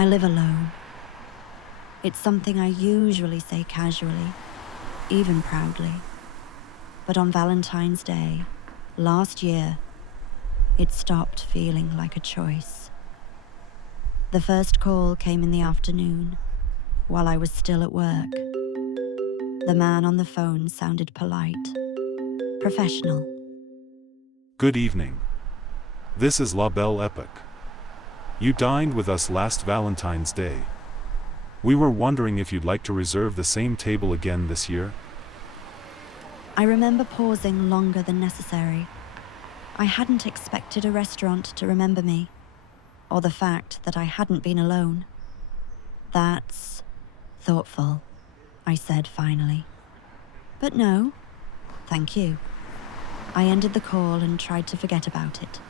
I live alone. It's something I usually say casually, even proudly. But on Valentine's Day, last year, it stopped feeling like a choice. The first call came in the afternoon, while I was still at work. The man on the phone sounded polite, professional. Good evening. This is La Belle Epoque. You dined with us last Valentine's Day. We were wondering if you'd like to reserve the same table again this year? I remember pausing longer than necessary. I hadn't expected a restaurant to remember me, or the fact that I hadn't been alone. That's thoughtful, I said finally. But no, thank you. I ended the call and tried to forget about it,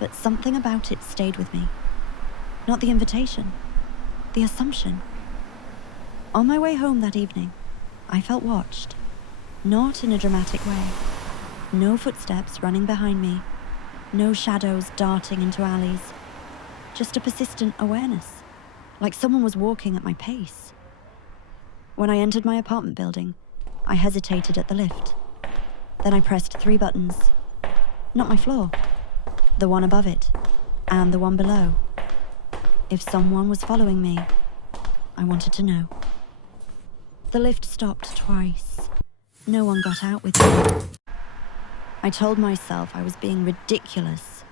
but something about it stayed with me. Not the invitation, the assumption. On my way home that evening, I felt watched, not in a dramatic way. No footsteps running behind me, no shadows darting into alleys, just a persistent awareness, like someone was walking at my pace. When I entered my apartment building, I hesitated at the lift. Then I pressed 3 buttons. Not my floor, the one above it, and the one below. If someone was following me, I wanted to know. The lift stopped twice. No one got out with me. I told myself I was being ridiculous.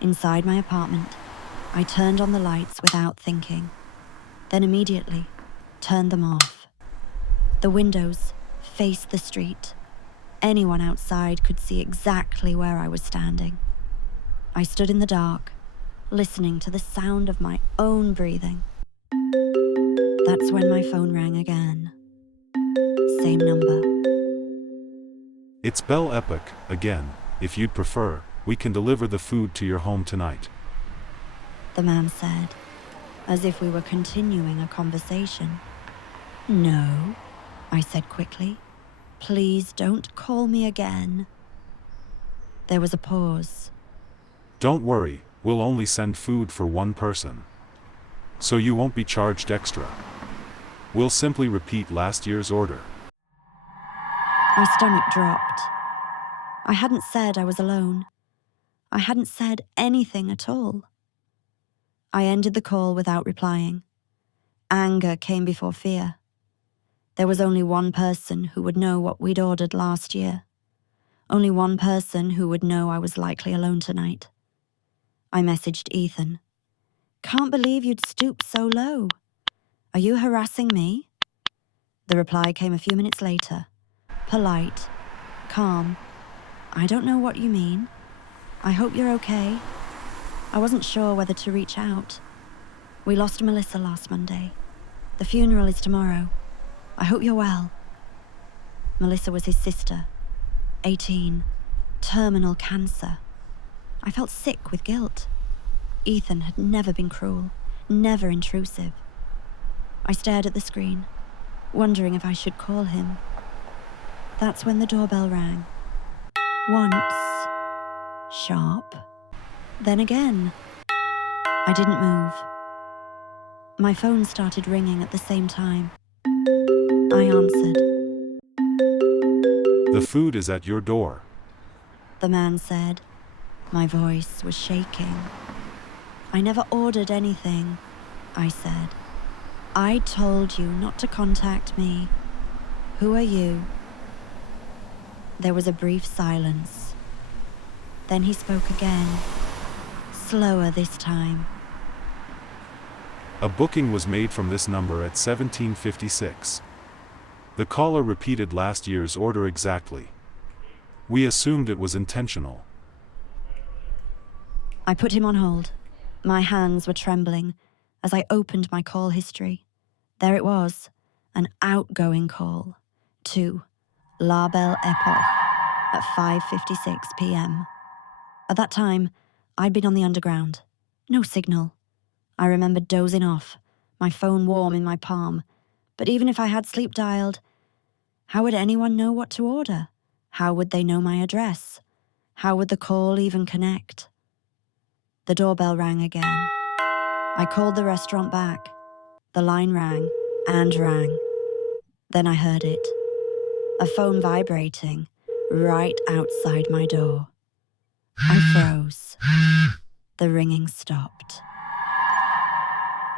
Inside my apartment, I turned on the lights without thinking, then immediately turned them off. The windows faced the street. Anyone outside could see exactly where I was standing. I stood in the dark, listening to the sound of my own breathing. That's when my phone rang again. Same number. It's Belle Epoque, again. If you'd prefer, we can deliver the food to your home tonight. The man said, as if we were continuing a conversation. No, I said quickly. Please don't call me again. There was a pause. Don't worry, we'll only send food for one person. So you won't be charged extra. We'll simply repeat last year's order. My stomach dropped. I hadn't said I was alone. I hadn't said anything at all. I ended the call without replying. Anger came before fear. There was only one person who would know what we'd ordered last year. Only one person who would know I was likely alone tonight. I messaged Ethan. Can't believe you'd stoop so low. Are you harassing me? The reply came a few minutes later. Polite, calm. I don't know what you mean. I hope you're okay. I wasn't sure whether to reach out. We lost Melissa last Monday. The funeral is tomorrow. I hope you're well. Melissa was his sister, 18, terminal cancer. I felt sick with guilt. Ethan had never been cruel, never intrusive. I stared at the screen, wondering if I should call him. That's when the doorbell rang. Once, sharp, then again. I didn't move. My phone started ringing at the same time. I answered. The food is at your door. The man said. My voice was shaking. I never ordered anything, I said. I told you not to contact me. Who are you? There was a brief silence. Then he spoke again, slower this time. A booking was made from this number at 1756. The caller repeated last year's order exactly. We assumed it was intentional. I put him on hold. My hands were trembling as I opened my call history. There it was, an outgoing call to La Belle Epoque at 5:56 p.m. At that time, I'd been on the underground. No signal. I remember dozing off, my phone warm in my palm. But even if I had sleep dialed, how would anyone know what to order? How would they know my address? How would the call even connect? The doorbell rang again. I called the restaurant back. The line rang and rang. Then I heard it. A phone vibrating right outside my door. I froze. The ringing stopped.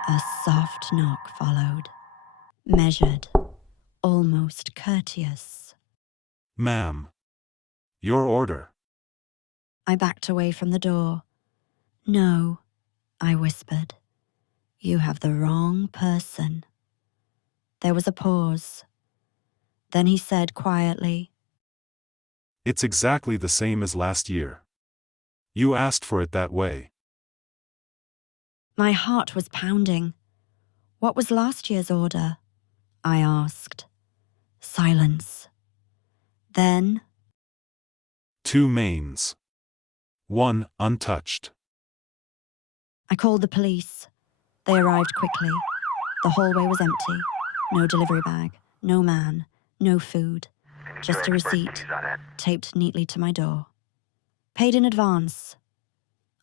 A soft knock followed. Measured, almost courteous. Ma'am. Your order. I backed away from the door. No, I whispered. You have the wrong person. There was a pause. Then he said quietly, It's exactly the same as last year. You asked for it that way. My heart was pounding. What was last year's order? I asked. Silence. Then, 2 mains. 1 untouched. I called the police. They arrived quickly. The hallway was empty. No delivery bag, no man, no food. Just a receipt, taped neatly to my door. Paid in advance.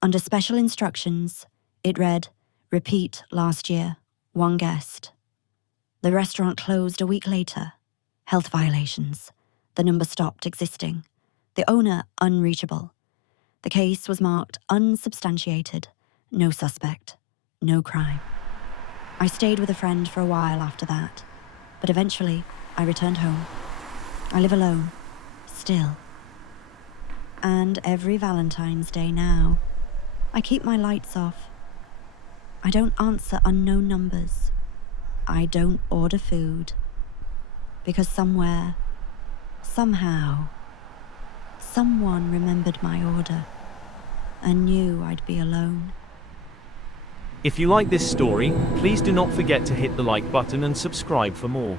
Under special instructions, it read, repeat last year, 1 guest. The restaurant closed a week later. Health violations. The number stopped existing. The owner unreachable. The case was marked unsubstantiated. No suspect. No crime. I stayed with a friend for a while after that, but eventually I returned home. I live alone, still. And every Valentine's Day now, I keep my lights off. I don't answer unknown numbers. I don't order food. Because somewhere, somehow, someone remembered my order and knew I'd be alone. If you like this story, please do not forget to hit the like button and subscribe for more.